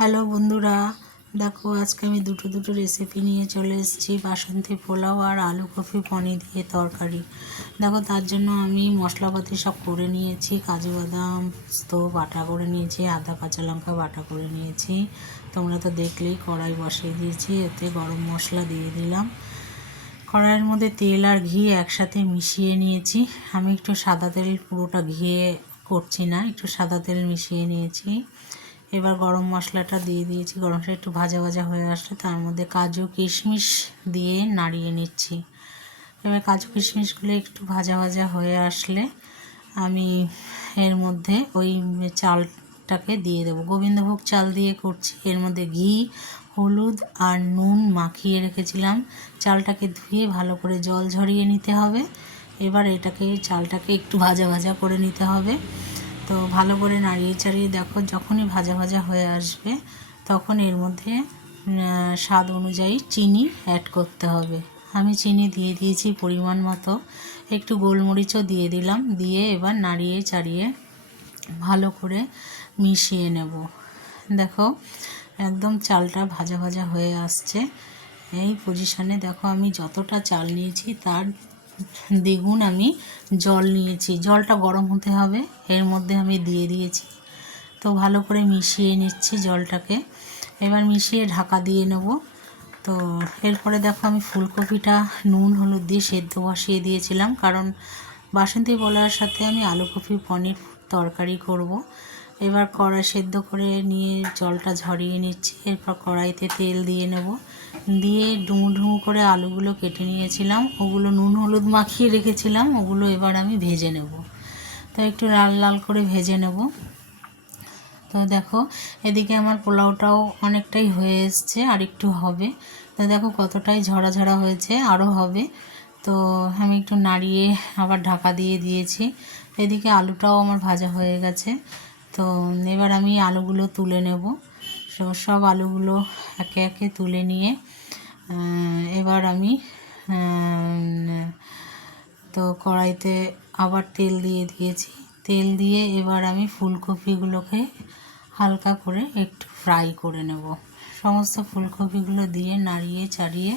Hello বন্ধুরা, দেখো আজকে আমি দুটো রেসিপি নিয়ে চলে এসেছি। বাসন্তী পোলাও আর আলু কফি পনির দিয়ে তরকারি। দেখো তার জন্য আমি মশলাপাতি সব করে নিয়েছি। কাজু বাদাম পোস্ত বাটা করে নিয়েছি, আদা কাঁচা লঙ্কা বাটা করে নিয়েছি। তোমরা তো দেখলেই, কড়াই বসিয়ে দিয়েছি, এতে গরম মশলা দিয়ে দিলাম। কড়াইয়ের মধ্যে তেল আর ঘি একসাথে মিশিয়ে নিয়েছি। আমি একটু সাদা তেল, পুরোটা ঘিয়ে করছি না, একটু সাদা তেল মিশিয়ে নিয়েছি। এবার গরম মশলাটা দিয়ে দিয়েছি। গরম মশলা একটু ভাজা ভাজা হয়ে আসলে তার মধ্যে কাজু কিশমিশ দিয়ে নাড়িয়ে নিচ্ছি। এবার কাজু কিশমিশগুলো একটু ভাজা ভাজা হয়ে আসলে আমি এর মধ্যে ওই চালটাকে দিয়ে দেবো। গোবিন্দভোগ চাল দিয়ে করছি। এর মধ্যে ঘি, হলুদ আর নুন মাখিয়ে রেখেছিলাম। চালটাকে ধুয়ে ভালো করে জল ঝরিয়ে নিতে হবে। এবার চালটাকে একটু ভাজা ভাজা করে নিতে হবে। তো ভালো করে নাড়িয়ে চাড়িয়ে দেখো, যখনই ভাজা ভাজা হয়ে আসবে তখন এর মধ্যে স্বাদ অনুযায়ী চিনি অ্যাড করতে হবে। আমি চিনি দিয়ে দিয়েছি পরিমাণ মতো, একটু গোলমরিচও দিয়ে দিলাম। দিয়ে এবার নাড়িয়ে চাড়িয়ে ভালো করে মিশিয়ে নেব। দেখো একদম চালটা ভাজা ভাজা হয়ে আসছে। এই পজিশনে দেখো আমি যতটা চাল নিয়েছি তার দ্বিগুণ আমি জল নিয়েছি। জলটা গরম হতে হবে, এর মধ্যে আমি দিয়ে দিয়েছি। তো ভালো করে মিশিয়ে নিচ্ছি জলটাকে। এবার মিশিয়ে ঢাকা দিয়ে নেব। তো এরপরে দেখো আমি ফুলকপিটা নুন হলুদ দিয়ে সেদ্ধ বসিয়ে দিয়েছিলাম, কারণ বাসন্তী পোলাওর সাথে আমি আলু কফি পনির তরকারি করব। এবার কড়াই সেদ্ধ করে নিয়ে জলটা ঝরিয়ে নিচ্ছি। এরপর কড়াইতে তেল দিয়ে নেব। দিয়ে ডুমু ডুমু করে আলুগুলো কেটে নিয়েছিলাম, ওগুলো নুন হলুদ মাখিয়ে রেখেছিলাম, ওগুলো এবার আমি ভেজে নেব। তো একটু লাল লাল করে ভেজে নেব। তো দেখো এদিকে আমার পোলাওটাও অনেকটাই হয়ে এসছে, আর একটু হবে। তো দেখো কতটাই ঝরা ঝরা হয়েছে, আরও হবে। তো আমি একটু নাড়িয়ে আবার ঢাকা দিয়ে দিয়েছি। এদিকে আলুটাও আমার ভাজা হয়ে গেছে। তো এবার আমি আলুগুলো তুলে নেব। সব আলুগুলো একে একে তুলে নিয়ে এবার আমি তো কড়াইতে আবার তেল দিয়ে দিয়েছি। তেল দিয়ে এবার আমি ফুলকপিগুলোকে হালকা করে একটু ফ্রাই করে নেব। সমস্ত ফুলকপিগুলো দিয়ে নাড়িয়ে চাড়িয়ে,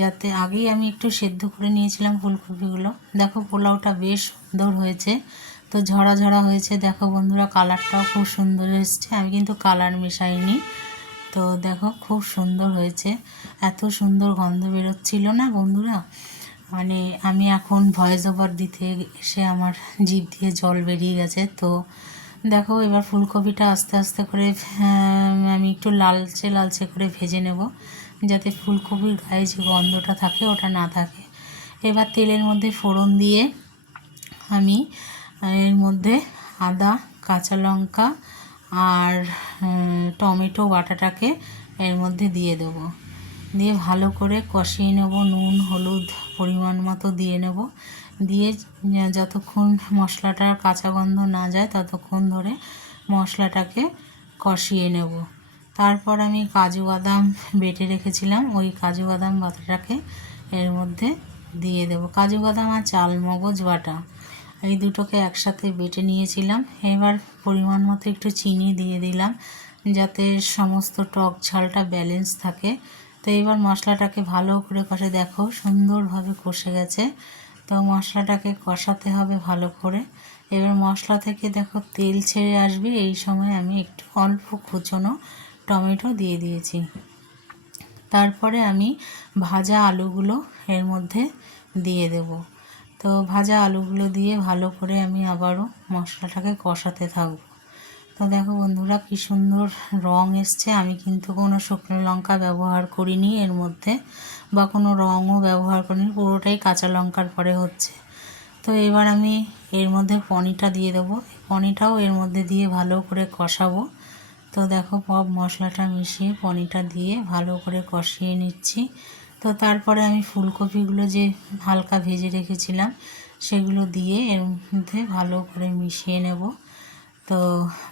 যাতে আগেই আমি একটু সেদ্ধ করে নিয়েছিলাম ফুলকপিগুলো। দেখো পোলাওটা বেশ সুন্দর হয়েছে। তো ঝরা ঝরা হয়েছে। দেখো বন্ধুরা, কালারটাও খুব সুন্দর এসছে। আমি কিন্তু কালার মেশাইনি। তো দেখো খুব সুন্দর হয়েছে। এত সুন্দর গন্ধ বেরোচ্ছিল না বন্ধুরা, মানে আমি এখন ভয়েস ওভার দিতে এসে আমার জিভ দিয়ে জল বেরিয়ে গেছে। তো দেখো এবার ফুলকপিটা আস্তে আস্তে করে আমি একটু লালচে লালচে করে ভেজে নেব, যাতে ফুলকপির গায়ে যে গন্ধটা থাকে ওটা না থাকে। এবার তেলের মধ্যে ফোড়ন দিয়ে আমি এর মধ্যে আদা কাঁচা লঙ্কা আর টমেটো বাটাটাকে এর মধ্যে দিয়ে দেবো। দিয়ে ভালো করে কষিয়ে নেব। নুন হলুদ পরিমাণ মতো দিয়ে নেব। দিয়ে যতক্ষণ মশলাটার কাঁচা গন্ধ না যায় ততক্ষণ ধরে মশলাটাকে কষিয়ে নেব। তারপর আমি কাজু বাদাম বেটে রেখেছিলাম, ওই কাজু বাদাম বাটাটাকে এর মধ্যে দিয়ে দেব। কাজু বাদাম আর চাল মগজ বাটা এই দুটোকে একসাথে বেটে নিয়েছিলাম। এবার পরিমাণ মতো একটু চিনি দিয়ে দিলাম, যাতে সমস্ত টক ঝালটা ব্যালেন্স থাকে। তো এবার মশলাটাকে ভালো করে কষে, দেখো সুন্দরভাবে কষে গেছে। তো মশলাটাকে কষাতে হবে ভালো করে। এবার মশলা থেকে দেখো তেল ছেড়ে আসবে, এই সময় আমি একটু অল্প কুচনো টমেটো দিয়ে দিয়েছি। তারপরে আমি ভাজা আলুগুলো এর মধ্যে দিয়ে দেব। তো ভাজা আলুগুলো দিয়ে ভালো করে আমি আবারও মশলাটাকে কষাতে থাকবো। তো দেখো বন্ধুরা কি সুন্দর রং এসছে। আমি কিন্তু কোনো শুকনো লঙ্কা ব্যবহার করিনি এর মধ্যে, বা কোনো রঙও ব্যবহার করিনি, পুরোটাই কাঁচা লঙ্কার পরে হচ্ছে। তো এবার আমি এর মধ্যে পনিরটা দিয়ে দেবো। পনিরটাও এর মধ্যে দিয়ে ভালো করে কষাবো। তো দেখো সব মশলাটা মিশিয়ে পনিরটা দিয়ে ভালো করে কষিয়ে নিচ্ছি। তো তারপরে আমি ফুলকপিগুলো যে হালকা ভেজে রেখেছিলাম সেগুলো দিয়ে এর মধ্যে ভালো করে মিশিয়ে নেব। তো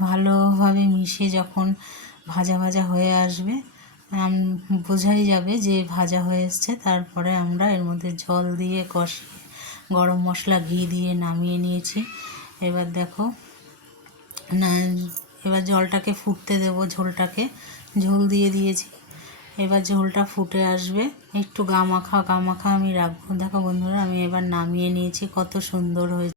ভালোভাবে মিশিয়ে যখন ভাজা ভাজা হয়ে আসবে, বোঝাই যাবে যে ভাজা হয়ে এসছে। তারপরে আমরা এর মধ্যে জল দিয়ে কষিয়ে গরম মশলা ঘি দিয়ে নামিয়ে নিয়েছি। এবার দেখো না, এবার জলটাকে ফুটতে দেবো, ঝোল দিয়ে দিয়েছি। এবার ঝোলটা ফুটে আসবে, একটু গা মাখা আমি রাখবো। দেখো বন্ধুরা, আমি এবার নামিয়ে নিয়েছি, কত সুন্দর হয়েছে।